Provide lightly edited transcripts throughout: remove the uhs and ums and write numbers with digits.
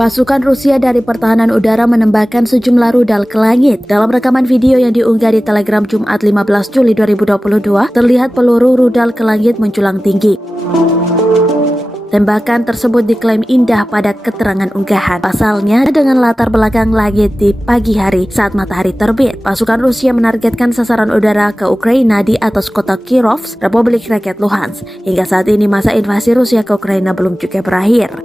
Pasukan Rusia dari Pertahanan Udara menembakkan sejumlah rudal ke langit. Dalam rekaman video yang diunggah di Telegram Jumat 15 Juli 2022, terlihat peluru rudal ke langit menjulang tinggi. Tembakan tersebut diklaim indah pada keterangan unggahan. Pasalnya, dengan latar belakang langit di pagi hari saat matahari terbit, pasukan Rusia menargetkan sasaran udara ke Ukraina di atas kota Kirov, Republik Rakyat Luhansk. Hingga saat ini masa invasi Rusia ke Ukraina belum juga berakhir.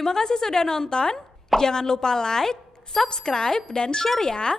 Terima kasih sudah nonton. Jangan lupa like, subscribe, dan share ya.